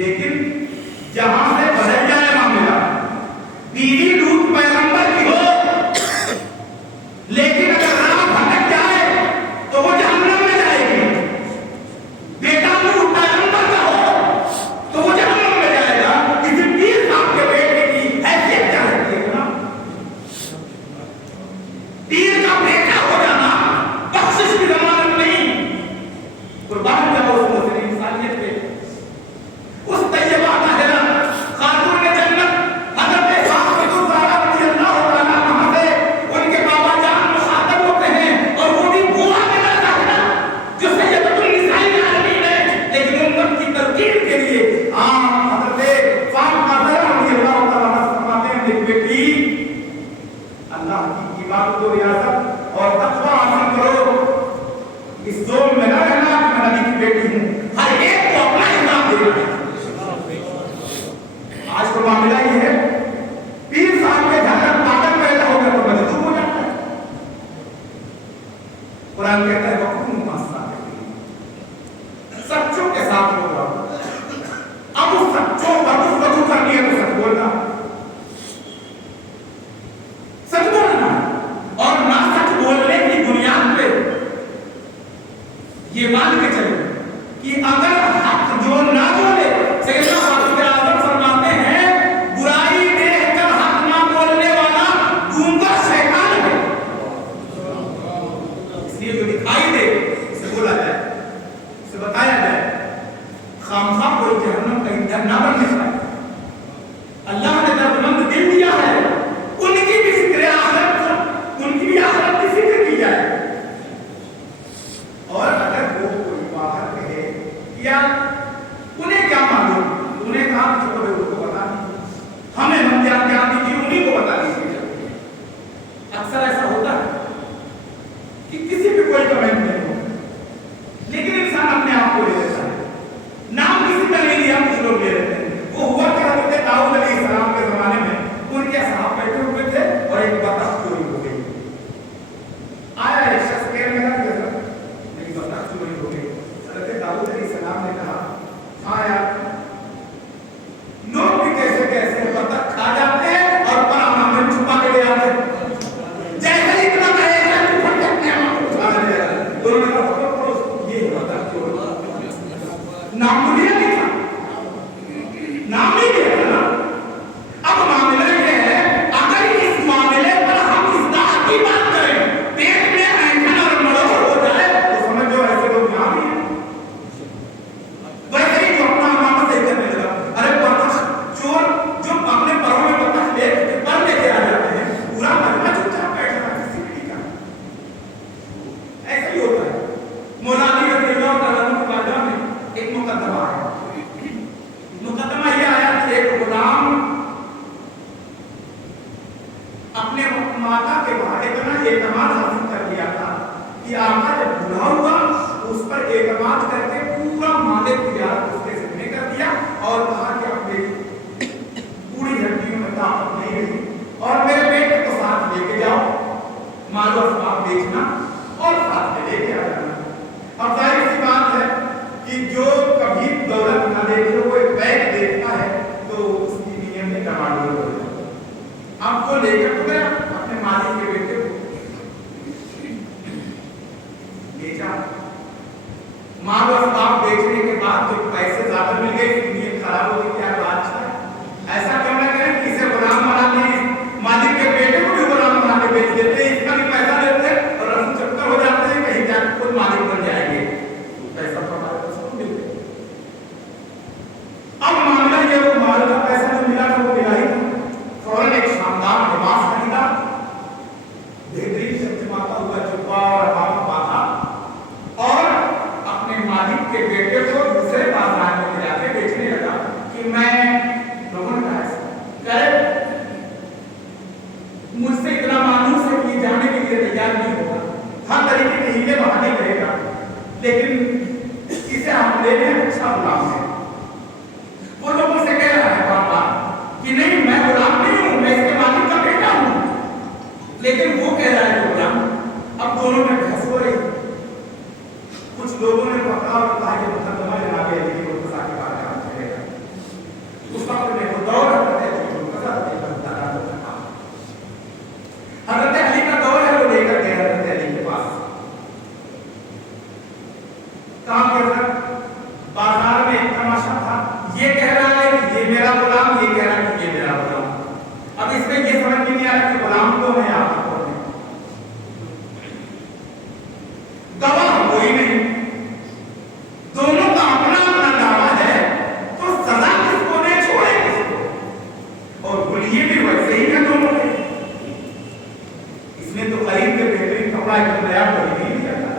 لیکن جہاں سے بدل جائے معاملہ، بیوی لوط پیغمبر کی ہو لیکن اگر راہ بھٹک جائے تو وہ جہنم میں جائے گی، بیٹا لوط پیغمبر کا ہو تو وہ جہنم میں جائے گا۔ کسی پیر صاحب کے بیٹے کی حیثیت کیا رہتی ہے نا؟ پیر کا بیٹا ہو جانا بخشش کی ضمانت نہیں۔ قربان جاؤ اس مسلم انسانیت پہ، اس طیبہ طاہرہ خاتون جنت حضرت فاطمہ الزہرا رضی اللہ تعالیٰ عنہا سے ان کے بابا جان مخاطب ہوتے ہیں، اور وہ بھی بوا بنا طاہرہ جو سیدۃ النساء العالمین ہے، لیکن امت کی ترتیب کے لیے حضرت فاطمہ الزہرا رضی اللہ تعالیٰ عنہ فرماتے ہیں ایک بیٹی اللہ کی عبادت و ریاضت اور تقویٰ حاصل کرو، اس ظلم میں نہ رہنا کہ میں نبی کی بیٹی ہوں، ہر ایک کو اپنا حساب دینا ہے۔ آج تو معاملہ یہ ہے پیر صاحب کے گھر میں پاگل پیدا ہو گیا تو مجذوب ہو جاتا ہے۔ قرآن کہتا ہے وَقُومُوا مَعَ الصَّادِقِينَ، سچوں کے ساتھ ہو رہا۔ اب اس سچوں پر اس وجہ کرنی ہے تو سچ بولنا، سچ بولنا، اور نہ سچ بولنے کی بنیاد پہ یہ مان کے چلے کہ اگر حق جو نہ بولے، سیدنا فاروق اعظم فرماتے ہیں برائی دیکھ کر حق نہ بولنے والا گونگا شیطان ہے، اس لیے جو دکھائی دے اسے بولا جائے، اسے بتایا جائے، خامخواہ کوئی جہنم کا ایندھن نہ بننے پائے۔ اللہ نے دردمند دل دیا ہے، ان کی بھی فکر آخرت، ان کی بھی آخرت کی فکر کی جائے۔ اور اگر وہ کوئی باہر کہے یا انہیں کیا معلوم، انہیں کہا کہ چھوڑے ان کو بتا دیجیے، ہمیں منجان جان دیجیے، انہیں کو بتا دیجیے۔ اکثر ایسا ہوتا ہے کہ کسی بھی کوئی کمنٹ نہیں ہو، لیکن انسان اپنے آپ کو لے لیتا ہے، نام کسی کا نہیں لیا، کچھ لوگ لے لیتے ہیں۔ وہ ہوا کہ حضرت داؤد علیہ السلام کے زمانے میں ان کے اصحاب بیٹھے ہوئے تھے اور ایک بطخ چوری ہو گئی۔ آیا ایک شخص کہنے لگا کہ حضرت میری بطخ چوری ہو گئی۔ حضرت داؤد علیہ السلام نے کہا ہاں یار، لوگ بھی کیسے کیسے بطخ کھا جاتے ہیں اور پرامہ میں چھپا کے لے آتے ہیں، جیسے ہی اتنا کہے گا کہ پھٹ اپنے آپ کو چھپا لے جائے۔ دونوں نے کہا یہ بطخ چوری نام تو لیا نہیں تھا، نام ہی لیا تھا نا۔ اب معاملہ یہ ہے اگر اس معاملے پر ہم اصلاح کی بات کریں، پیٹ میں اینٹھن اور مڑوڑ ہو جائے تو سمجھو ایسے لوگ یہاں بھی ہیں۔ ویسے ہی جو اپنا امامت صحیح کرنے لگا، ارے بطخ چور جو اپنے پروں میں بطخ لے پر لے کے آ جاتے ہیں، پورا مجمع چپ چاپ بیٹھ رہا ہے کسی بھی کا، ایسا ہی ہوتا ہے۔ مولا علی رضی اللہ تعالیٰ عنہ کے بارگاہ میں ایک مقدمہ ہے، مقدمہ یہ آیا کہ ایک غلام اپنے ماتا کے بعد اتنا اعتماد حاصل کر لیا تھا کہ آقا جب بوڑھا ہوا اس پر اعتماد کر کے پورا مال تجارت اس کے ذمہ کر دیا اور کہا کہ اب میری پوری ہڈیوں میں طاقت نہیں رہی اور میرے بیٹے کو ساتھ لے کے جاؤ، مال و اسباب بیچنا اور ساتھ میں لے کے آ جانا۔ اب ظاہر سی بات ہے کہ جو کبھی دولت نہ دیکھے وہ ایک بیگ دیکھتا ہے تو اس کی نیت میں ڈمانڈ ہو جاتی ہے۔ اب وہ لے کر گیا اپنے مالک کے بیٹے کو بیچا، مال و اسباب بیچنے کے بعد جو پیسے زیادہ مل گئے نیت خراب ہو گئی، کیا بات ہے، ایسا کیوں نہ کریں کہ اسے غلام بنا دیے، مالک کے بیٹے کو بھی غلام بنا کے بیچ دیتے، اس کا بھی پیسہ لیتے اور رسم چکر ہو جاتے ہیں، کہیں جا کے خود مالک بن جائیں گے، پیسہ تو ہمارے پاس کو مل گیا۔ اب معاملہ یہ وہ مال کا پیسہ جو ملا تھا وہ ملا ہی تھا، فوراً ایک شاندار لباس خریدا، بہترین چمچماتا ہوا جبہ اور عباءت باندھا اور اپنے مالک کے بیٹے کو دوسرے بازار میں لے جا کے بیچنے لگا کہ میں لوگوں نے کہا کرے مجھ سے اتنا مانوس ہے کہ جانے کے لیے تیار نہیں ہوگا، ہر طریقے کے ہیلے بہانے کرے گا، لیکن اسے ہم لے لیں اچھا غلام ہے۔ وہ لوگوں سے کہہ رہا ہے بابا کہ نہیں میں غلام نہیں ہوں، میں اس کے مالک کا بیٹا ہوں، لیکن وہ کہہ رہا ہے غلام۔ اب دونوں میں بحث ہو رہی، کچھ لوگوں نے پکڑا اور کہا کہ مقدمہ جناب علی کے مرتضیٰ کے بارے میں ہے، کام کے اندر بازار میں ایک تماشا تھا، یہ کہہ رہا ہے کہ یہ میرا غلام، یہ کہہ رہا ہے کہ یہ میرا غلام. اب اس میں یہ سمجھ میں نہیں آ رہا کہ غلام کون ہے، آپ کون ہے. گواہ کوئی نہیں، دونوں کا اپنا اپنا دعویٰ ہے، تو سزا کس کو دے، چھوڑے کس کو. اور گلیے بھی ویسے ہی ہیں دونوں کے. اس نے تو خرید کے بہترین کپڑا ایک نیا خرید نہیں لیا تھا.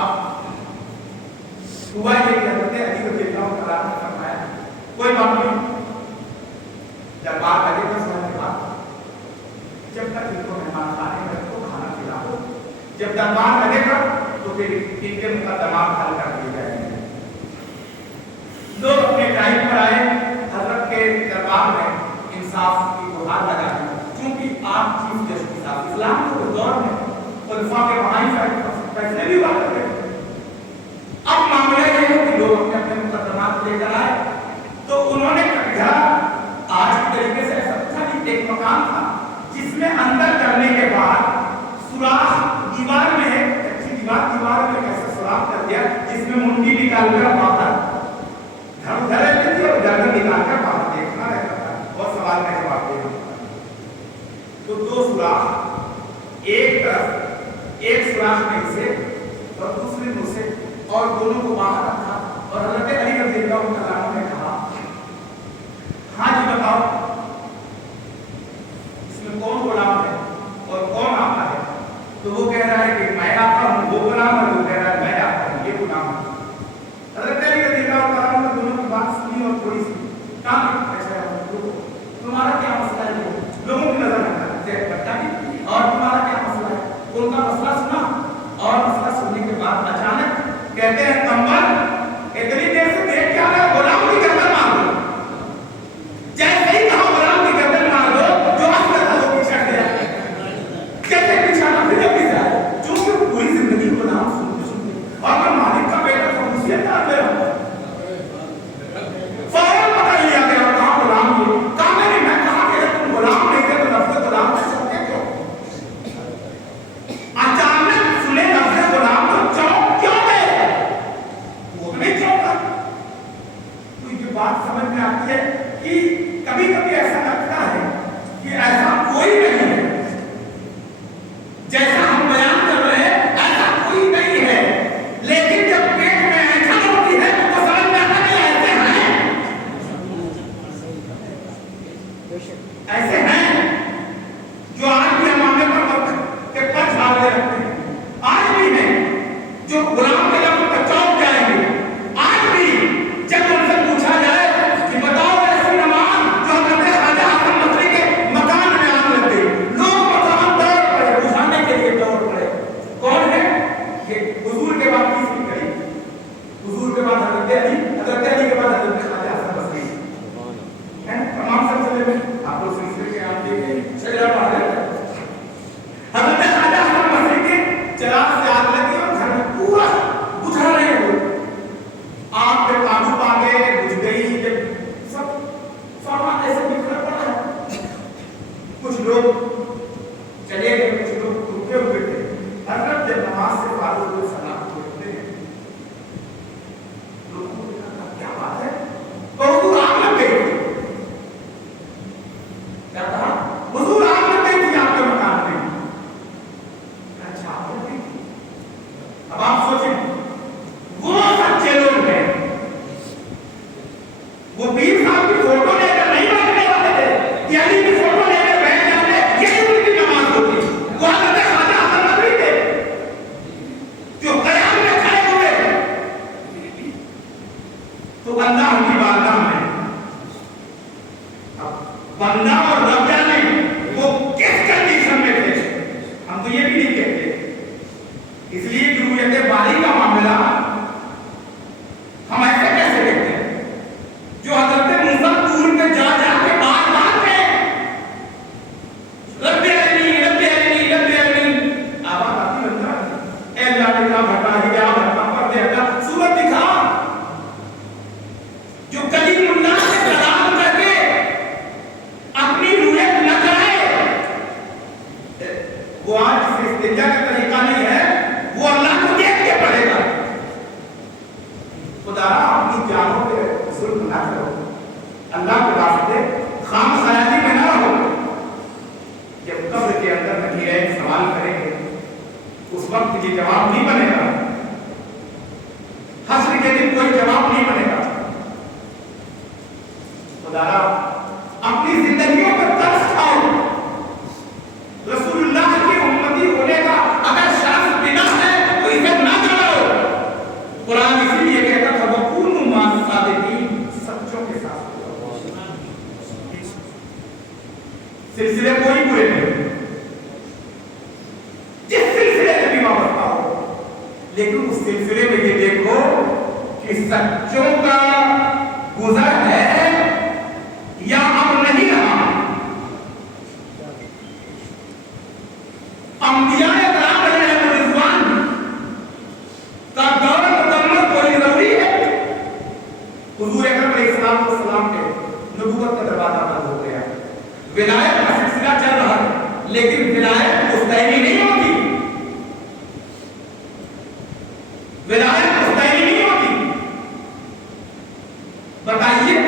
اب ہوا یہ کہ حضرت علی رضی اللہ تعالیٰ نے فرمایا کوئی بات نہیں، جب بات آگے 10 سال کے بعد جب تک ان کو مہمان کھانے میں تو کھانا کھلاؤ، جب دربار لگے گا تو پھر ان کے مقدمات حل کر دیے جائیں گے. لوگ اپنے ٹائم پر آئے، حضرت کے دربار میں انصاف کی گہار لگائی، کیونکہ آپ چیف جسٹس صاحب اسلام کے دور میں خلفاء کے بہائی فیصلے بھی ہوا کرتے تھے. اب معاملہ یہ ہے کہ لوگ اپنے اپنے مقدمات لے کر آئے تو انہوں نے کٹھا آج کی طریقے سے ایسا تھا کہ ایک مکان تھا جس میں اندر کرنے کے بعد سوراخ دیوار میں ہے، اچھی دیوار میں ایسا سوراخ کر دیا جس میں منڈی نکال کر باہر ادھر رہتی تھی اور گردن نکال کر باہر دیکھنا رہتا تھا اور سوال کا جواب دینا ہوتا. تو 2 سوراخ، ایک طرف ایک سوراخ میں سے اور دوسرے منہ سے، اور دونوں کو باہر رکھا اور حضرت علی رضی اللہ تعالیٰ نے کہا ہاں جی بتاؤ اس میں کون غلام ہے اور کون آقا ہے. تو وہ کہہ رہا ہے کہ میں آقا ہوں، وہ غلام ہے، وہ کہہ رہا ہے میں آقا ہوں، یہ غلام ہوں. حضرت علی رضی اللہ تعالیٰ نے دونوں کی بات سنی اور تھوڑی سی کہا تمہارا کیا مسئلہ ہے، لوگوں کی نظر رکھتا ہے اور تمہارا کیا مسئلہ ہے. ان کا مسئلہ سنا اور مسئلہ سننے کے بعد اچانک کہتے ہیں کمبل اتنی دیر سے دیکھ کے آ رہا ہے، غلام کی گردن مار دو. جیسے ہی کہا غلام کی گردن مار دو، جو اصل تھا وہ پیچھے ہٹ گیا. کیسے پیچھے ہٹا پھر جب پیچھے آئے، چونکہ پوری زندگی غلام سنتے اور میں مالک کا بیٹا خصوصیت کر دے رہا ہوں. فوراً پتہ لیا گیا کہاں غلام یہ کہا نہیں، میں کہا کہ تم غلام نہیں تھے تو لفظ غلام سے سکتے کیوں. اچانک سنے لفظ غلام تو چونک کیوں گئے. اللہ کے واسطے خام خیالی میں نہ رہو. جب قبر کے اندر نکیرین سوال کریں گے اس وقت یہ جواب نہیں بنے گا. حشر کے دن کوئی جواب نہیں بنے گا. خدا اپنی زندگیوں پر ترس کھاؤ. رسول اللہ کی امتی ہونے کا اگر شرف بنا ہے تو اسے نہ جڑو. قرآن اسی لیے کہتا تھا وَكُونُوا مَعَ الصَّادِقِينَ, سچوں کے ساتھ. سلسلے کوئی برے نہیں, جس سلسلے سے بھی وابستہ ہو, لیکن اس سلسلے میں یہ دیکھو کہ سچوں کا گزر ہے یا اب نہیں رہا. انبیاء کرام علیہ رضوان کا دور مکمل کوئی ضروری ہے. حضور اکرم علیہ السلام کے نبوت کا دروازہ بند ہو گیا, ولایت کا سلسلہ چل رہا ہے, لیکن ولایت مستعینی نہیں ہوتی. ولایت مستعینی نہیں ہوتی. بتائیے